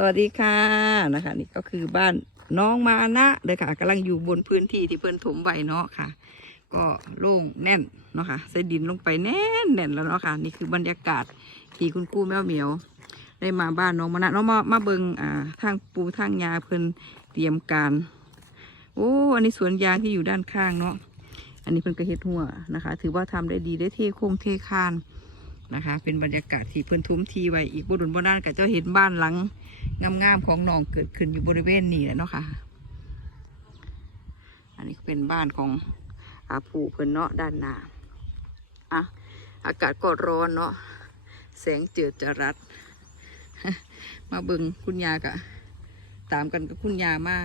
สวัสดีค่ะนะคะ นี่ก็คือบ้านน้องมานะเลยค่ะกำลังอยู่บนพื้นที่ที่เพิ่อนถมใบเนาะค่ะ ก็โล่งแน่นเนาะค่ะใส่ดินลงไปแน่นแน่นแล้วเนาะค่ะ นี่คือบรรยากาศที่คุณครูแมวเหมียว ได้มาบ้านน้องมานะน้องมามาเบิงอ่าทางปูทางยาเพิ่อนเตรียมการ โอ้อันนี้สวนยางที่อยู่ด้านข้างเนาะอันนี้เพิ่อนก็เฮ็ดหัวนะคะ ถือว่าทำได้ดีได้เทโค้งเทคานนะคะ เป็นบรรยากาศที่เพิ่อนทุ่มทีไว้อีกบุรุษบ่นานก็จะเห็นบ้านหลัง งามๆของหนองเกิดขึ้นอยู่บริเวณนี้แหละเนาะค่ะ อันนี้เป็นบ้านของอาผูเพิ่นเนาะด้านหน้าอะอากาศก็ร้อนเนาะแสงเจิดจรัสมาเบิงคุณยากะตามกันกับคุณยามา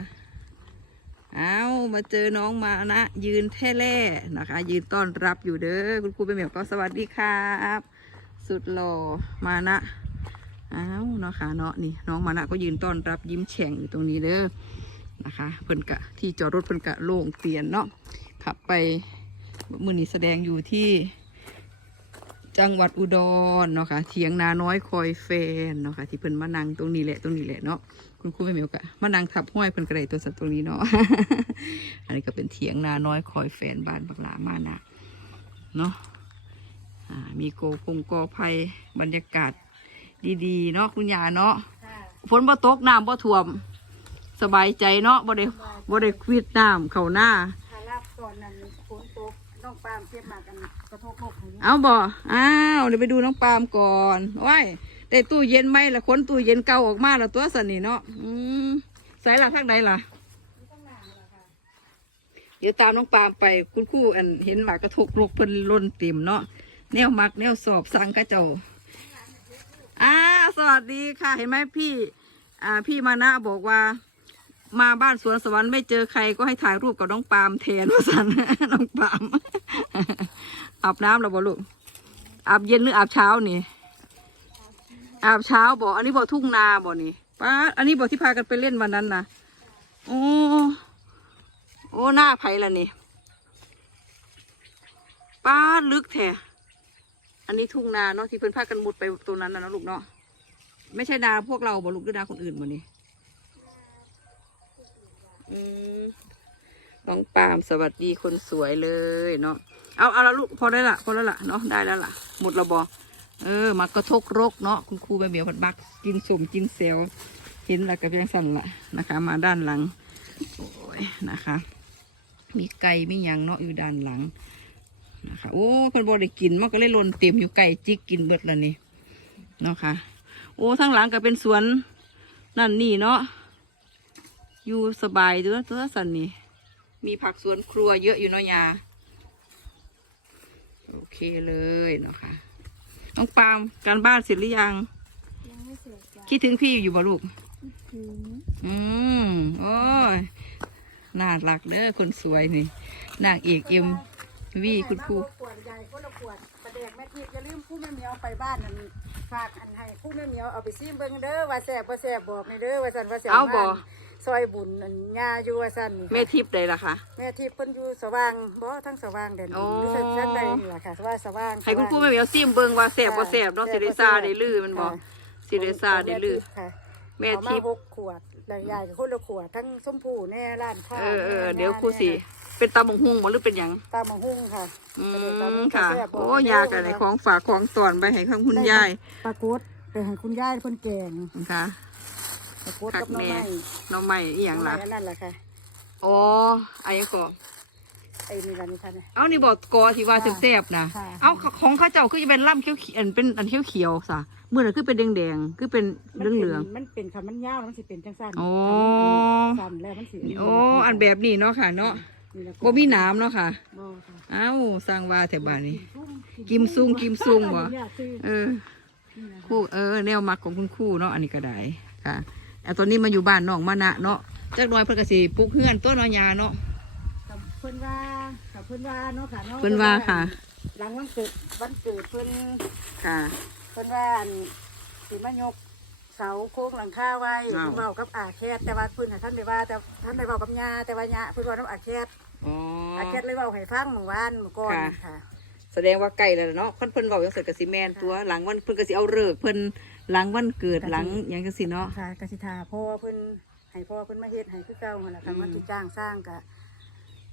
เอามาเจอน้องมานะ ยืนแท่แร่นะคะ ยืนต้อนรับอยู่เด้อคุณครูเป็นเหมียวก็สวัสดีครับ สุดหล่อมานะอ้าว เนาะค่ะเนาะนี่น้องมานะก็ยืนต้อนรับยิ้มแฉ่งอยู่ตรงนี้เด้อนะคะเพิ่นกะที่จอดรถเพิ่นกะโล่งเปลี่ยนเนาะขับไปมือนี้แสดงอยู่ที่ จังหวัดอุดรเนาะค่ะเถียงนาน้อยคอยแฟนเนาะค่ะที่เพิ่นมานั่งตรงนี้แหละตรงนี้แหละเนาะคุณครูไม่เมียวกะมานั่งทับห้อยเพิ่นกระไดตัวสัตว์ตรงนี้เนาะอันนี้ก็เป็นเถียงนาน้อยคอยแฟนบ้านบักหลามานะเนาะมีโกพงกอไผ่บรรยากาศ ดีๆ เนาะคุณยาเนาะค่ะฝนบ่ตกน้ำบ่ท่วม สบายใจเนาะบ่ได้บ่ได้ควิดน้ำเข้าหน้าถ้ารับก่อนนั้นฝนตกน้องปามเก็บมากันกระทบโลกของนี้เอาบ่อ้าวเดี๋ยวไปดูน้องปาล์มก่อนว้ายได้ตู้เย็นไหมล่ะคนตู้เย็นเก่าออกมาแล้วตัวสันนี่เนาะอืมใส่ละทางไหนล่ะต้องนานแล้วค่ะเดี๋ยวตามน้องปาล์มไปคุณครู่อันเห็นหมากกระทกลกเพิ่นล้นเต็มเนาะแนวมักแนวสอบสั่งกระเจ้า อ่าสวัสดีค่ะ เห็นไหมพี่ อ่า พี่มานะบอกว่า มาบ้านสวนสวรรค์ไม่เจอใครก็ให้ถ่ายรูปกับน้องปาล์มแทนว่าสัน น้องปาล์มอาบน้ำแล้วบ่ลูกอาบเย็นหรืออาบเช้านี่ อาบเช้าบ่อันนี้บ่ทุ่งนาบ่นี่ป้าอันนี้บ่ที่พากันไปเล่นวันนั้นนะโอ้โอ้หน้าไผ่ละนี่ป้าลึกแท้ นนี้ทุ่งนาเนาะที่เพิ่นพากันมุดไปตรงนั้นนะเนาะลูกเนาะไม่ใช่นาพวกเราบ่ลูกหรือนาคนอื่นบ่นี่อืมน้องปามสวัสดีคนสวยเลยเนาะเอาเอาละลูกพอได้ละพอแล้วละเนาะได้แล้วละหมดและบอเออมากระทกรกเนาะคุณครูใบเบียวผัดบักกินสุ่มกินเซลเห็นแล้วก็เพียงสั่นละนะคะ มาด้านหลังโอ้ยนะคะ มีไก่ไมีหยังเนาะอยู่ด้านหลัง นะคะโอ้เพิ่นบได้กินมันก็เลยหล่นเต็มอยู่ไก่จิกกินเบิดแล้วนี่เนาะค่ะโอ้ทั้งหลังก็เป็นสวนนั่นนี่เนาะอยู่สบายตัวตัวสันนี่มีผักสวนครัวเยอะอยู่เนาะยาโอเคเลยเนาะค่ะน้องปาล์มการบ้านเสร็จหรือยังยังไม่เสร็จจ้ะคิดถึงพี่อยู่บ่ลูกถึงอืมโอ้ยน่ารักเด้อคนสวยนี่นางเอกเอ็ม วีคุณครูขวดใหญ่คนละขวดประเด็กแม่ทิพย์อย่าลืมคู่แม่เหมียวไปบ้านนั่นฝากอันให้คู่แม่เหมียวเอาไปซิมเบิ่งเด้อว่าแซ่บบ่แซ่บบอกในเด้อว่าซั่นว่าแซ่บเอาบ่มกซอยบุญอันญาอยู่ว่าซั่นนี่ค่ะแม่ทิพย์ใดล่ะคะแม่ทิพย์เพิ่นอยู่สว่างบ่ทั้งสว่างเด่นโอ้หรือซั่นใดนี่ล่ะค่ะว่าสว่างให้คุณครูแม่เหมียวซิมเบิงว่าแสบบ่แสบเนาะสิเดซาได้ลือมันบ่สิเดซาได้ลือค่ะแม่เอามาทิพย์หกขวดแล้วยายกับคนละขวดทั้งส้มผู้แน่ร้านข้าวเออเออแน่เดี๋ยวครูสิ เป็นตาบงฮุงบ่หรือเป็นหยังตามมาหุ้งค่ะอืประเดี๋ยวตามมมาค่ะ แซ่บโอ้บอกยากอะไรของฝากของตอนไปให้ข้างคุณยายปลากดไปให้คุณยายเพิ่นแกงนะคะปลากดกับหน้ำไม้น้องใหม่อีหยังล่ะหน่อไม้นั่นแหละค่ะอ๋อไอ้ยังก่อไอ้นี่ล่ะนี่ค่ะเนี่ย เอานี่บอกกอที่ว่าค่ะแซ่บๆนะค่ะ เอาของเข้าเจ้าคือจะเป็นล่ำเขียวๆอันเป็นอันเขียวๆซะเมื่อนั้นคือเป็นแดงๆคือเป็นเหลือง มันเป็นค่ะมันยาวแล้วมันสิเป็นจังสั้นอ๋อสั้นแล้วมันสิๆโอ้ อันแบบนี้เนาะค่ะเนาะนี่ล่ะ บ่มีหน้ำเนาะค่ะ บ่ค่ะเอ้าสร้างว่าแต่บ้านนี้ กิมซุงกิมซุงบ่อันนี้คือเออนี่นะคู่เออ แนวมักของคุณครู่เนาะอันนี้ก็ได้ค่ะแต่ตอนนี้มาอยู่บ้านน้องมานะเนาะจักหน่อยเพิ่นก็สิปลูกเฮือนต้นนอยาเนาะกับเพิ่นว่ากับเพิ่นว่าเนาะค่ะเนาะเพิ่นว่าค่ะ หลังวันเกิดวันเกิดเพิ่นค่ะเพิ่นว่าอันสิมายก เสาโค้งหลังคาไว้อ้าว เพิ่นเว้ากับอาแคทแต่ว่าเพิ่นให้ท่านได้ว่าแต่ท่านได้เว้ากับยาแต่ว่าญาเพิ่นเว้าน้ำอาแคทอ๋ออาแคทเลยเว้าให้ฟังเมื่อวานเมื่อก่อนค่ะ ค่ะ แสดงว่าไก่แล้วเนาะเพิ่นเพิ่นเว้าจังซั่นก็สิแม่นตัวหลังวันเพิ่นก็สิเอาเลิกษ์เพิ่นหลังวันเกิดกะสิ หลังหยังจังซี่เนาะ ค่ะกสิทาพ่อเพิ่นให้พ่อเพิ่นมาเฮ็ดให้คือเก่าหั่นล่ะค่ะอืมมันสิจ้างสร้างกะ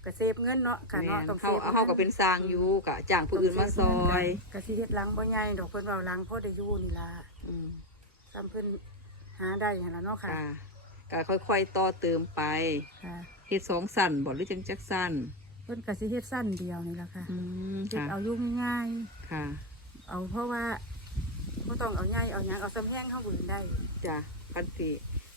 กะเซฟเงินเนาะค่ะแม่เนาะนต้องเซเฮาฟเฮาก็เป็นสร้างอยู่กะจ้างผู้อื่นมาซอยกะสิเฮ็ดหลังบ่ใหญ่ดอกเพิ่นเว้าหลังพอได้อยู่นี่ล่ะ อืม ซ้ำเพิ่นหาได้หั่นล่ะเนาะค่ะ ค่ะก็ค่อยๆต่อเติมไปค่ะ เฮ็ดสองสั้นบ่หรือจังจักสั้นเพิ่นกะสิเฮ็ดสั้นเดียวนี่ล่ะค่ะอืมเฮ็ดค่ะเอาอยู่ง่ายค่ะๆเอาเพราะว่าบ่ต้องเอาใหญ่เอาหยังเอาซ้ำแห้งเฮาบืนได้ จ้ะคันสิ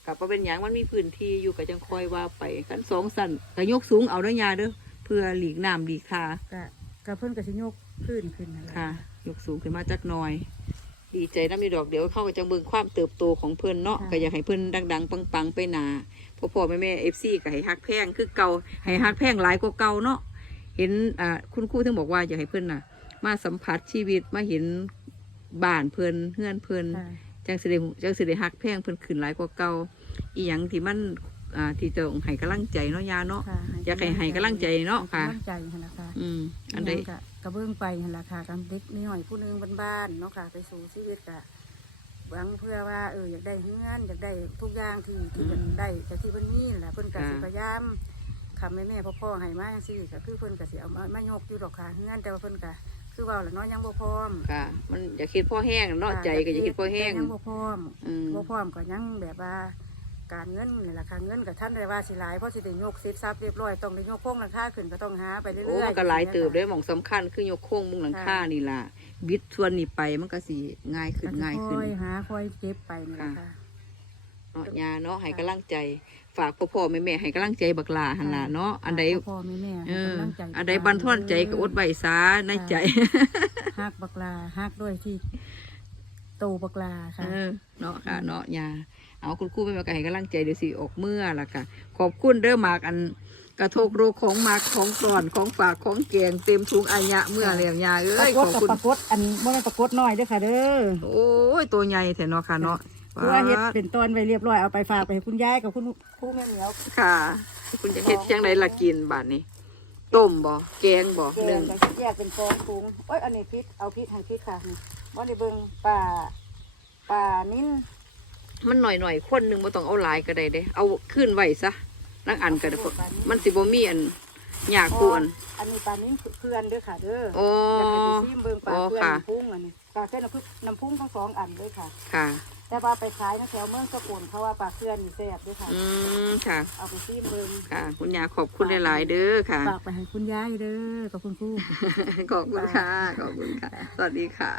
กับว่าเป็นหยังมันมีพื้นที่อยู่ก็จังคอยว่าไปคันสองสั้นก็ยกสูงเอาเด้อยาเด้อเพื่อหลีกน้ำหลีกทากะกะเพิ่นกะสิยกพื้นขึ้นนั่นแหละค่ะ ยกสูงขึ้นมาจักหน่อย ดีใจน้ำมีดอกเดี๋ยวเขาก็จะเบิ่งความเติบโตของเพิ่นเนาะก็อยากให้เพิ่นดัง ๆ ปังๆไปหนาพ่อพ่อแม่แม่เอฟซีก็ให้ฮักแพงคือเก่าให้ฮักแพงหลายกว่าเก่าเนาะเห็นอ่าคุณครูถึงบอกว่าอยากให้เพิ่นน่ะ มาสัมผัสชีวิตมาเห็นบ้านเพิ่นเฮือนเพิ่นค่ะจังสิได้จังสิได้ฮักแพงเพิ่นขึ้นหลายกว่าเก่าอีหยังที่มัน อ่าที่จะให้กำลังใจเนาะยาเนาะ ค่ะอยากให้ให้กำลังใจเนาะค่ะ ให้กำลังใจหั่นล่ะค่ะอืมอันใดกะกระเบื้องไปหั่นล่ะค่ะกันเด็กนิดหน่อยผู้หนึงบ้านๆเนาะค่ะ ไปสู่ชีวิตกะหวังเพื่อว่าเอออยากได้เฮือนอยากได้ทุกอย่างที่ที่เพิ่นได้จากที่เพิ่นมีนั่นแหละเพิ่นก็สิพยายามคำแม่แม่ๆพ่อๆให้มาจังซี่ก็คือเพิ่นก็สิเอามามายกอยู่ดอกค่ะเฮือนแต่ว่าเพิ่นก็คือเว่าแหละเนาะยังบ่พร้อมค่ะ มันอยากคิดพ่อแห้งเนาะใจก็อยากคิดพ่อแห้งแต่ยังบ่พร้อม อืม บ่พร้อมก็ยังแบบว่า การเงินนี่แหละค่ะเงินกับท่านได้ว่าสิหลายเพราะสิได้ยกเสร็จทรัพย์เรียบร้อยต้องได้ยกโค้งราคาขึ้นก็ต้องหาไปเรื่อยๆโอ้มันก็หลายเติบเด้อหมองสำคัญคือยกโค้งมุงหลังคานี่ล่ะบิดส่วนนี้ไปมันก็สิง่ายขึ้นง่ายขึ้นค่อยหาค่อยเก็บไปนี่แหละค่ะ เนาะยาเนาะให้กำลังใจ ฝากพ่อพ่อแม่แม่ให้กำลังใจบักหลาหันล่ะเนาะอันใดพ่อแม่แม่เอให้อกำลังใจอันใดบันทอนใจก็อดไว้ซาในใจ ฮักบักลาฮักด้วยที่โตบักลาค่ะ เออเนาะค่ะเนาะยาเอาคุณครูไม่มาให้กำลังใจเดี๋ยวสิออกเมื่อล่ะค่ะ ขอบคุณเด้อหมากอันกระทกโรของหมากของกร่อนของฝากของแกงเต็มถุงอัญญะเมื่อแล้วยาเอ้ปรายกขฏอบกับคุณปรากฏอันบ่แม่นปรากฏน้อยเด้อค่ะเด้อโอ้ยตัวใหญ่แท้เนาะค่ะเนาะคือว่าเฮ็ดเป็นตอนไว้เรียบร้อยเอาไปฝากไปให้คุณยายกับคุณครูแม่เหมียวค่ะ คุณจะเฮ็ดจังไดล่ะกินบาดนี้ต้มบ่แกงบ่แกหนึ่งงก็แยกเป็นฟองถุงโอ้ยอันนี้พริกเอาพริกให้พริกค่ะนี่ บ่ได้เบิ่งป่าป่านิ้นมันหน่อยๆคนหนึงบ่ต้องเอาหลายก็ได้เด้ เอาขึ้นไว้ซะนักอันก็ได้เพราะมันสิบ่มีอันยากกวนอันนี้ปลานิ้นเพื่อนเด้อค่ะเด้อโอ้อยากให้ไปซิมเบิ่งปลาโอ้เพื่อนค่ะน้ำพุงอันนี้ปลาเพื่อนน้ำพุงน้ำพุงทั้งสองอันเลยค่ะ ค่ะ แต่ว่าไปขายนะแถวเมืองสกุลเขาว่าปลาเพื่อนนี่แซ่บด้วยค่ะ อืมค่ะ เอาไปซิมเบิ่งค่ะ คุณยาขอบคุณหลาย ๆ เด้อค่ะ ฝากไปให้คุณยายเด้อกับคุณครู ขอบคุณค่ะ ขอบคุณค่ะ สวัสดีค่ะ